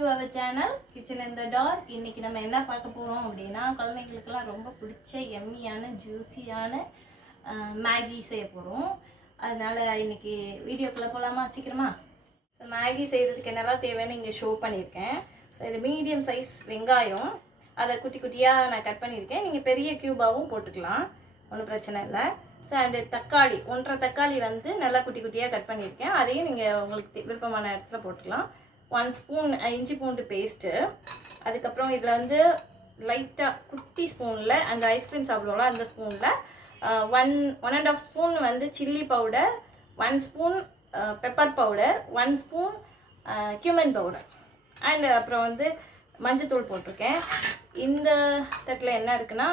To our channel kitchen in the dark. இன்றைக்கி நம்ம என்ன பார்க்க போகிறோம் அப்படின்னா, குழந்தைங்களுக்கெல்லாம் ரொம்ப பிடிச்ச எம்மியான ஜூஸியான மேகி செய்ய போகிறோம். அதனால் இன்றைக்கி வீடியோக்குள்ளே போகலாமா சீக்கிரமா? ஸோ மேகி செய்கிறதுக்கு என்னெல்லாம் தேவைன்னு இங்கே ஷோ பண்ணியிருக்கேன். ஸோ இது மீடியம் சைஸ் வெங்காயம், அதை குட்டி குட்டியாக நான் கட் பண்ணியிருக்கேன். நீங்கள் பெரிய க்யூபாகவும் போட்டுக்கலாம், ஒன்றும் பிரச்சனை இல்லை. ஸோ அண்டு தக்காளி 1.5 தக்காளி வந்து நல்லா குட்டி குட்டியாக கட் பண்ணியிருக்கேன். அதையும் நீங்கள் உங்களுக்கு விருப்பமான இடத்துல போட்டுக்கலாம். 1 ஸ்பூன் இஞ்சி பூண்டு பேஸ்ட்டு. அதுக்கப்புறம் இதில் வந்து லைட்டாக குட்டி ஸ்பூனில் அந்த ஐஸ்கிரீம் சாப்பிடுவோம்ல அந்த ஸ்பூனில் 1.5 ஸ்பூன் வந்து chilli powder, 1 spoon pepper powder, 1 spoon cumin powder and அப்புறம் வந்து மஞ்சத்தூள் போட்டிருக்கேன். இந்த தட்டில் என்ன இருக்குன்னா,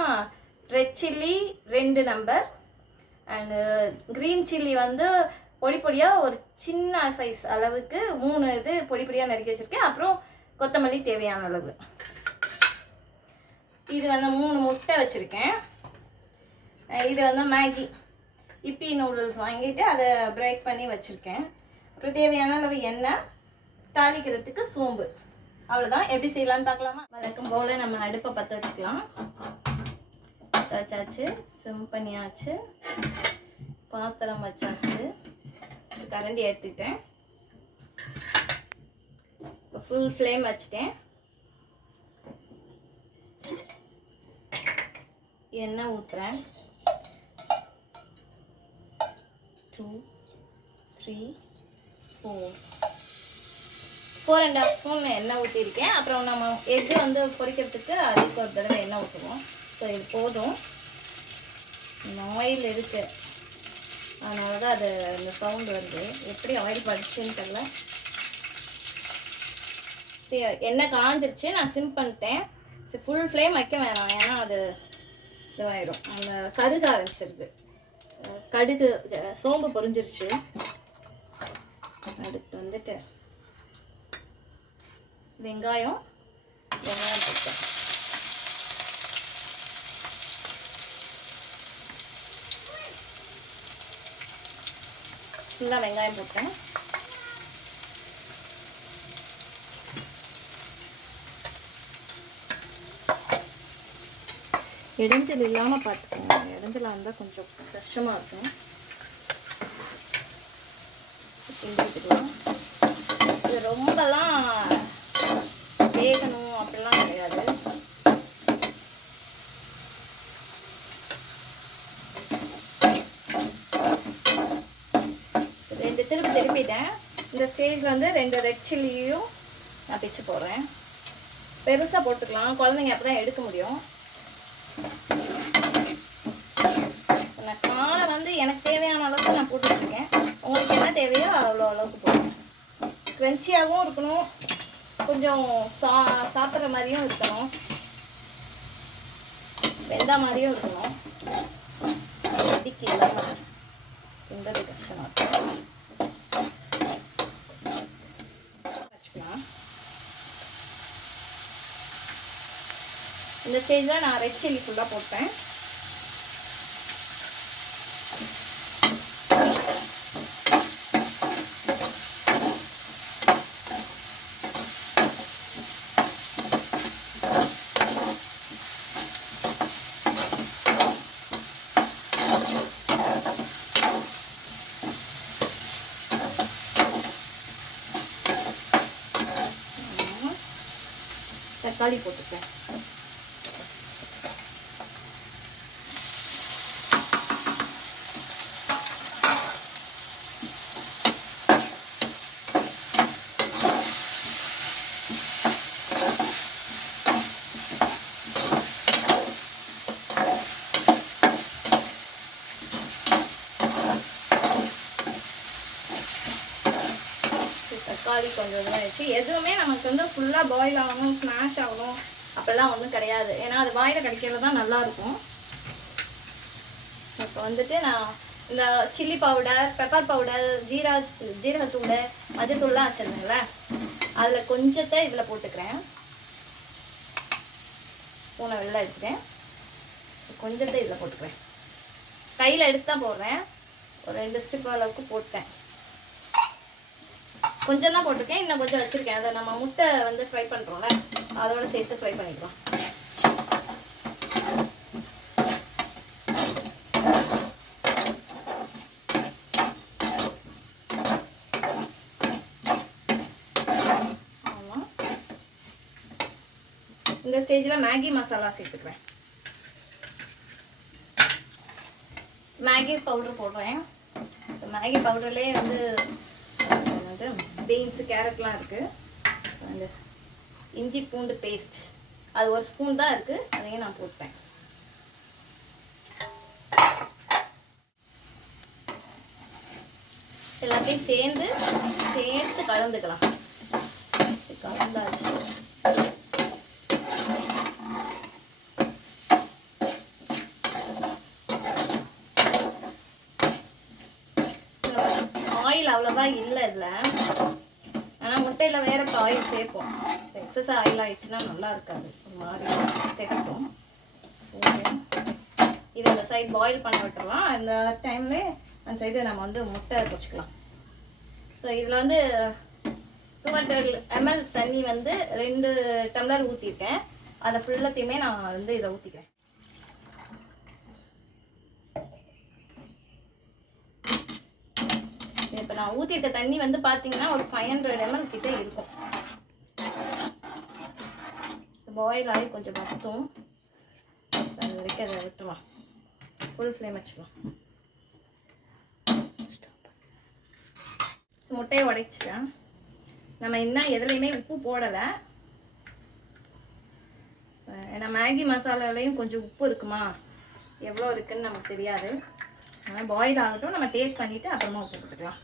red chilli 2 number and green chilli வந்து பொடி பொடியாக ஒரு சின்ன சைஸ் அளவுக்கு 3 இது பொடி பொடியாக நறுக்கி வச்சுருக்கேன். அப்புறம் கொத்தமல்லி தேவையான அளவு. இது வந்து 3 முட்டை வச்சுருக்கேன். இது வந்து மேகி இப்பி நூடுல்ஸ் வாங்கிட்டு அதை பிரேக் பண்ணி வச்சுருக்கேன். அப்புறம் தேவையான அளவு எண்ணெய், தாளிக்கிறதுக்கு சோம்பு. அவ்வளோதான். எப்படி செய்யலான்னு பார்க்கலாமா? வழக்கம் போல் நம்ம அடுப்பை பற்ற வச்சுக்கலாம். பற்ற வச்சாச்சு, சிம் பண்ணியாச்சு, பாத்திரம் வச்சாச்சு, கரண்டி எடுத்துக்கிட்டேன். இப்போ ஃபுல் ஃப்ளேம் வச்சுட்டேன். எண்ணெய் ஊற்றுறேன். 2 3 4 4.5 ஸ்பூன் எண்ணெய் ஊற்றிருக்கேன். அப்புறம் நம்ம எக்கு வந்து பொரிக்கிறதுக்கு அதுக்கு ஒரு தடவை எண்ணெய் ஊற்றுவோம். ஸோ இது போதும். ஆயில் இருக்குது, அதனால தான் அது அந்த சவுண்டு வருது. எப்படி ஆயில் படிச்சுன்னு தெரியல. எண்ணெய் காஞ்சிருச்சு, நான் சிம் பண்ணிட்டேன். சரி, ஃபுல் ஃப்ளேம் வைக்க வேணாம், ஏன்னா அது இதுவாயிடும், அந்த கருக ஆரம்பிச்சிருது. கடுகு சோம்பு பொரிஞ்சிருச்சு. அடுத்து வந்துட்டு வெங்காயம் போட்டேன். ஃபுல்லாக வெங்காயம் போட்டேன். இடைஞ்சல் இல்லாமல் பார்த்துக்கோங்க. இடைஞ்சலாக இருந்தால் கொஞ்சம் கஷ்டமாக இருக்கும். கிண்டிக்கலாம். இது ரொம்பலாம் வேகணும் அப்படிலாம் கிடையாது. திருப்பிட்டேன். இந்த ஸ்டேஜில் வந்து 2 ரெட் சில்லியும் நான் பிச்சு போடுறேன். பெருசாக போட்டுக்கலாம், குழந்தைங்க அப்போ தான் எடுக்க முடியும். நான் காரம் வந்து எனக்கு தேவையான அளவுக்கு நான் போட்டு வச்சுருக்கேன். உங்களுக்கு என்ன தேவையோ அவ்வளோ அளவுக்கு போடுறேன். க்ரன்ச்சியாகவும் இருக்கணும், கொஞ்சம் சாப்பிட்ற மாதிரியும் இருக்கணும், வெந்தா மாதிரியும் இருக்கணும். இடிக்கு இல்லாமல் கிண்டது கஷ்டமாக இருக்கும். இந்த ஸ்டேஜில் நான் ரெட் சில்லி ஃபுல்லாக போட்டேன். தக்காளி போட்டுப்பேன். தக்காளி கொஞ்சம் இதெல்லாம் வச்சு, எதுவுமே நமக்கு வந்து ஃபுல்லாக பாயில் ஆகணும், ஸ்மாஷ் ஆகணும் அப்படிலாம் ஒன்றும் கிடையாது. ஏன்னா அது வாயில் கிடைக்கிறது தான் நல்லாயிருக்கும். இப்போ வந்துட்டு நான் இந்த சில்லி பவுடர், பெப்பர் பவுடர், ஜீரகத்தூள், மஞ்சத்தூள்லாம் வச்சுருந்தேங்களே, அதில் கொஞ்சத்தை இதில் போட்டுக்கிறேன். ஸ்பூனை வெளில எடுத்துக்கிறேன். கொஞ்சத்தை இதில் போட்டுக்கிறேன். கையில் எடுத்து தான் போடுறேன். ஒரு 2 ஸ்டிப் அளவுக்கு போட்டேன். கொஞ்சம் தான் போட்டிருக்கேன், இன்னும் கொஞ்சம் வச்சுருக்கேன். அதை நம்ம முட்டை வந்து ஃப்ரை பண்ணுறோம்ல, அதோட சேர்த்து ஃப்ரை பண்ணிக்கலாம். இந்த ஸ்டேஜில் மேகி மசாலா சேர்த்துக்கிறேன். மேகி பவுடர் போடுறேன். மேகி பவுடர்லேயே வந்து பீன்ஸு கேரட்லாம் இருக்குது. அந்த இஞ்சி பூண்டு பேஸ்ட் அது 1 ஸ்பூன் தான் இருக்குது, அதையும் நான் போட்டேன். எல்லாத்தையும் சேர்த்து கலந்துக்கலாம். கலந்தாச்சு. ஆயில் அவ்வளோவா இல்லை இதில், ஆனால் முட்டையில் வேறு ஆயில் சேர்ப்போம். எக்ஸஸ் ஆயில் ஆயிடுச்சுன்னா நல்லா இருக்காது, ஒரு மாதிரி சேர்ப்போம். இதை அந்த சைடு பாயில் பண்ண விட்டுறலாம். அந்த டைம்லேயே அந்த சைடு நம்ம வந்து முட்டை பொரிச்சிக்கலாம். ஸோ இதில் வந்து 200 ml தண்ணி வந்து 2 டம்ளர் ஊற்றிருக்கேன். அதை ஃபுல்லாத்தையுமே நான் வந்து இதை ஊற்றிக்கிறேன். இப்போ நான் ஊற்றிட்ட தண்ணி வந்து பார்த்தீங்கன்னா ஒரு 500 ml கிட்டே இருக்கும். பாயில் ஆகி கொஞ்சம் வற்றும், அது வரைக்கும் அதை விட்டுருவான். ஃபுல் ஃப்ளேம் வச்சுக்கலாம். முட்டையை உடைச்சிட்டேன். நம்ம இன்னும் எதுலேயுமே உப்பு போடலை, ஏன்னா மேகி மசாலாலையும் கொஞ்சம் உப்பு இருக்குமா, எவ்வளோ இருக்குதுன்னு நமக்கு தெரியாது. ஆனால் பாயில் ஆகட்டும், நம்ம டேஸ்ட் பண்ணிவிட்டு அப்புறமா உப்பு போட்டுக்கலாம்.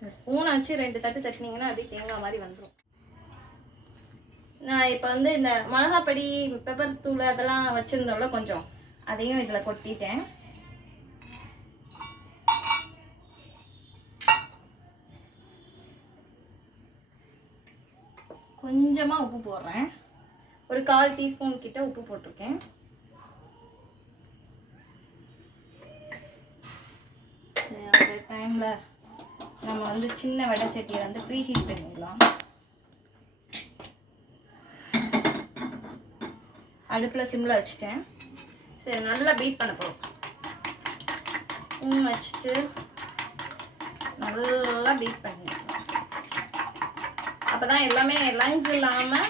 இந்த ஸ்பூனை வச்சு 2 தட்டு தட்டினீங்கன்னா அப்படியே தேங்காய் மாதிரி வந்துடும். நான் இப்போ வந்து இந்த மிளகாப்பொடி பெப்பர் தூள் அதெல்லாம் வச்சுருந்தோம்ல கொஞ்சம், அதையும் இதில் கொட்டிட்டேன். கொஞ்சமாக உப்பு போடுறேன், ஒரு 1/4 டீஸ்பூன் கிட்ட உப்பு போட்டிருக்கேன். அந்த டைமில் நம்ம வந்து சின்ன வடைச்சட்டியை வந்து ப்ரீ ஹீட் பண்ணிக்கலாம். அடுப்பில் சிம்மில் வச்சுட்டேன். சரி, நல்லா பீட் பண்ண போகிறோம். ஸ்பூன் வச்சுட்டு நல்லா பீட் பண்ணிக்கலாம். அப்போ தான் எல்லாமே லங்ஸ் இல்லாமல்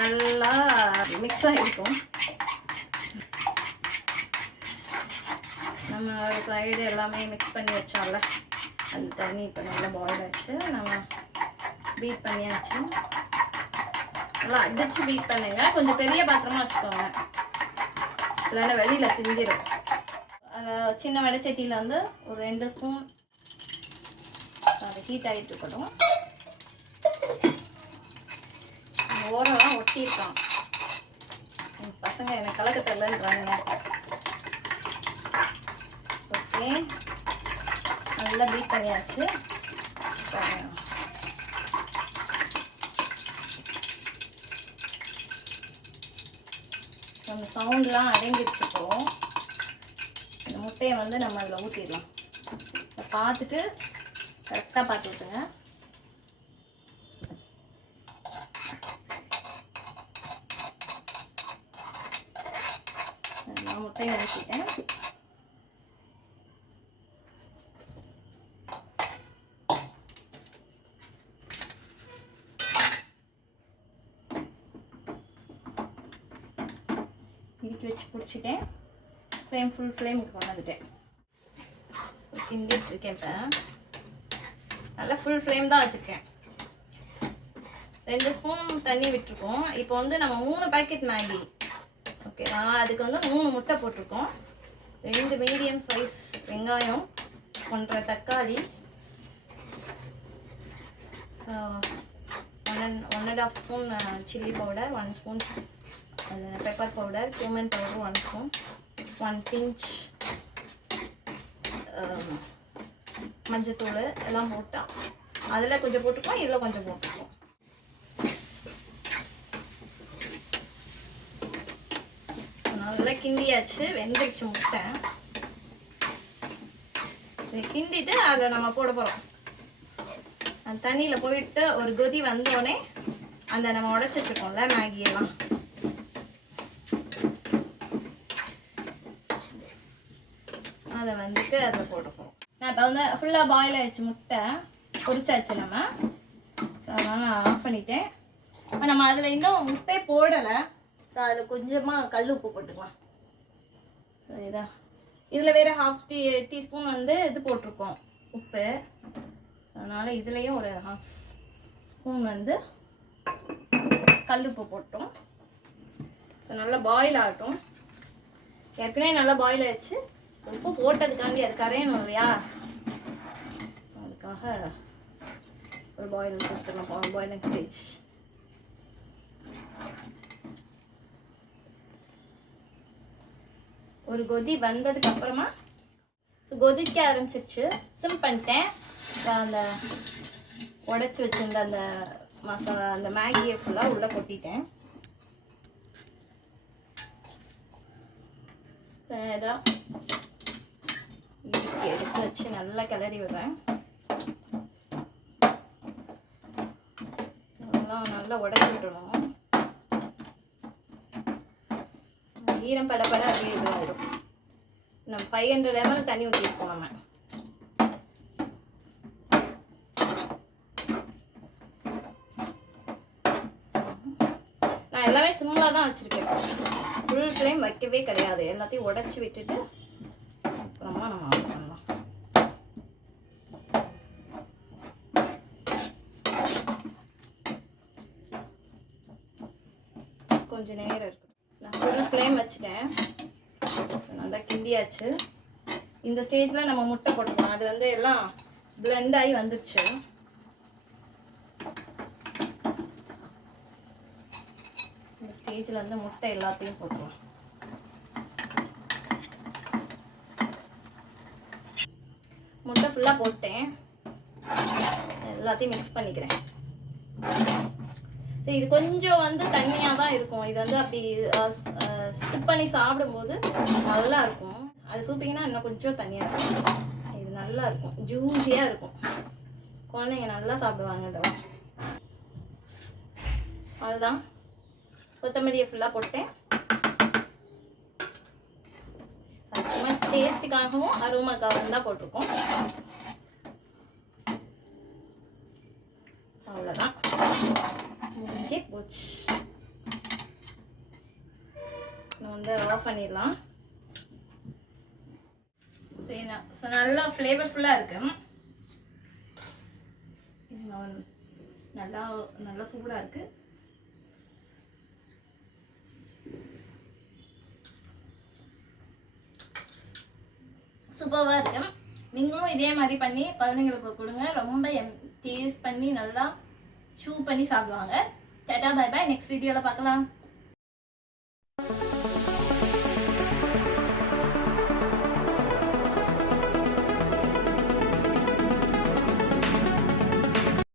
நல்லா மிக்ஸ் ஆகிருக்கும். நம்ம ஒரு சைடு எல்லாமே மிக்ஸ் பண்ணி வச்சோம்ல, அந்த தண்ணி இப்போ நல்லா பாயில் ஆச்சு. நம்ம பீட் பண்ணியாச்சு. நல்லா அடித்து பீட் பண்ணுங்க. கொஞ்சம் பெரிய பாத்திரமாக வச்சுக்கோங்க, இல்லைன்னா வெளியில் சிந்திடும். சின்ன வடைச்சட்டியில் வந்து ஒரு 2 ஸ்பூன் அது ஹீட் ஆகிட்டு இருக்கட்டும். ஓரெல்லாம் ஒட்டியிருக்கான். பசங்க எனக்கு கலக்க தெரியலன்றாங்க. ஓகே, நல்லா பீட் பண்ணியாச்சு. அந்த சவுண்ட்லாம் அடங்கிடுச்சுப்போம். இந்த முட்டையை வந்து நம்ம அதில் ஊற்றிடலாம். பார்த்துட்டு கரெக்டாக பார்த்து விட்டுங்க. நான் முட்டையை ஊற்றிட்டேன். இடிக்கி வச்சு பிடிச்சிட்டேன். ஃபுல் ஃப்ளேமுக்கு கொண்டு வந்துட்டேன். கிண்டிட்டு இருக்கேன். இப்போ நல்லா ஃபுல் ஃப்ளேம் தான் வச்சுருக்கேன். 2 ஸ்பூன் தண்ணி விட்டுருக்கோம். இப்போ வந்து நம்ம 3 பேக்கெட் மேகி, ஓகேவா, அதுக்கு வந்து 3 முட்டை போட்டிருக்கோம். 2 மீடியம் சைஸ் வெங்காயம், 1.5 தக்காளி, 1.5 spoon chilli powder, 1 spoon pepper powder, cumin powder 1 spoon, 1 pinch மஞ்சத்தூள் எல்லாம் போட்டோம். அதில் கொஞ்சம் போட்டுருக்கோம், இதில் கொஞ்சம் போட்டுருக்கோம். நல்லா கிண்டியாச்சு, வெந்துருச்சு முட்டை. கிண்டிட்டு அதை நம்ம போட போகிறோம். அந்த தண்ணியில் போயிட்டு ஒரு கொதி வந்தோடனே அந்த நம்ம உடச்சி வச்சுருக்கோம்ல மேகியெல்லாம் அதை வந்துட்டு அதில் போட்டுப்போம். நான் இப்போ வந்து ஃபுல்லாக பாயில் ஆகிடுச்சு, முட்டை பொரிச்சாச்சு நம்ம. அதனால் நான் ஆஃப் பண்ணிட்டேன். நம்ம அதில் இன்னும் முட்டையை போடலை. ஸோ அதில் கொஞ்சமாக கல் உப்பு போட்டுக்கலாம். சரிதா? இதில் வேறு ½ டீஸ்பூன் வந்து இது போட்டிருக்கோம் உப்பு. அதனால் இதுலேயும் ஒரு ½ ஸ்பூன் வந்து கல் உப்பு போட்டோம். நல்லா பாயில் ஆகட்டும். ஏற்கனவே நல்லா பாயில் ஆயிடுச்சு. உப்பு போட்டதுக்காண்டி அது கரையணும் இல்லையா, அதுக்காக ஒரு பாயில் கொடுத்துடலாம். Boiling stage. ஒரு கொதி வந்ததுக்கு அப்புறமா கொதிக்க ஆரம்பிச்சிருச்சு. சிம் பண்ணிட்டேன். அந்த உடச்சி வச்சிருந்த அந்த மசாலா அந்த மேகியை ஃபுல்லாக உள்ளே கொட்டிட்டேன். இதாக எடுத்து வச்சு நல்லா கிளறி விடுறேன். நல்லா உடச்சி விடணும். ஈரம் படப்பட அப்படியே இதுவாகிடும். நம்ம 500 ml தண்ணி ஊற்றிருக்கோம். நம்ம நான் எல்லாமே சிம்மில் தான் வச்சுருக்கேன். ஃபுல் ஃப்ளேம் வைக்கவே கிடையாது. எல்லாத்தையும் உடச்சி விட்டுட்டு அப்புறமா நம்ம ஆஃப் பண்ணலாம். கொஞ்சம் நேரம் இருக்குது. நான் ஃபுல் ஃப்ளேம் வச்சுட்டேன். நல்லா கிண்டியாச்சு. இந்த ஸ்டேஜில் நம்ம முட்டை போட்டுக்கலாம். அது வந்து எல்லாம் பிளெண்ட் ஆகி வந்துருச்சு. இந்த ஸ்டேஜில் வந்து முட்டை எல்லாத்தையும் போட்டுக்கலாம். முட்டை ஃபுல்லாக போட்டேன். எல்லாத்தையும் மிக்ஸ் பண்ணிக்கிறேன். இது கொஞ்சம் வந்து தண்ணியாக தான் இருக்கும். இது வந்து அப்படி சிப் பண்ணி சாப்பிடும்போது நல்லா இருக்கும். அது சூப்பிங்கன்னா இன்னும் கொஞ்சம் தண்ணியாக இருக்கும். இது நல்லா இருக்கும், ஜூஸியாக இருக்கும். குழந்தைங்க நல்லா சாப்பிடுவாங்க இதெல்லாம். அதுதான் கொத்தமல்லியை ஃபுல்லாக போட்டேன். சும்மா டேஸ்ட்டுக்காகவும் அரோமாக்காகவும் தான் போட்டிருக்கோம். அவ்வளோதான், முடிஞ்சே போச்சு. நான் வந்து ஆஃப் பண்ணிடலாம். சரி, நல்லா ஃப்ளேவர்ஃபுல்லாக இருக்கு. நல்லா நல்லா சூடாக இருக்குது. சூப்பராக இருக்கு. நீங்களும் இதே மாதிரி பண்ணி குழந்தைங்களுக்கு கொடுங்க. ரொம்ப டேஸ்ட் பண்ணி நல்லா சூ பண்ணி சாப்பிடுவாங்க. Tata, by by. நெக்ஸ்ட் வீடியோவில் பார்க்கலாம்.